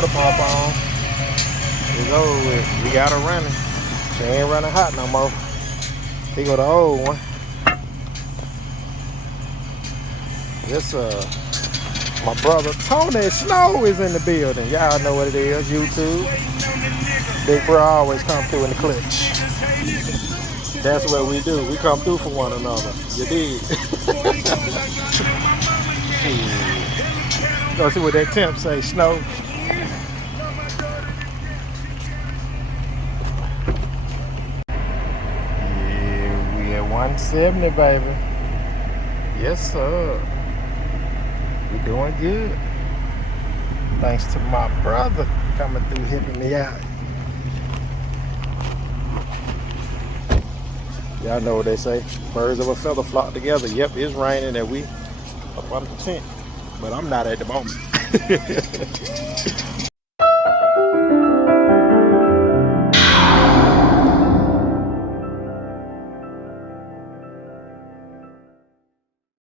motor pump on. It's over with. We got her running. She ain't running hot no more. Here go the old one. This my brother Tony Snow is in the building. Y'all know what it is, YouTube. Big bro always come through in the clutch. That's what we do. We come through for one another. You dig? Go see what that temp say, Snow. Yeah, we at 170, baby. Yes, sir. We doing good. Thanks to my brother coming through helping me out. Y'all know what they say. Birds of a feather flock together. Yep, it's raining and we up under the tent. But I'm not at the moment.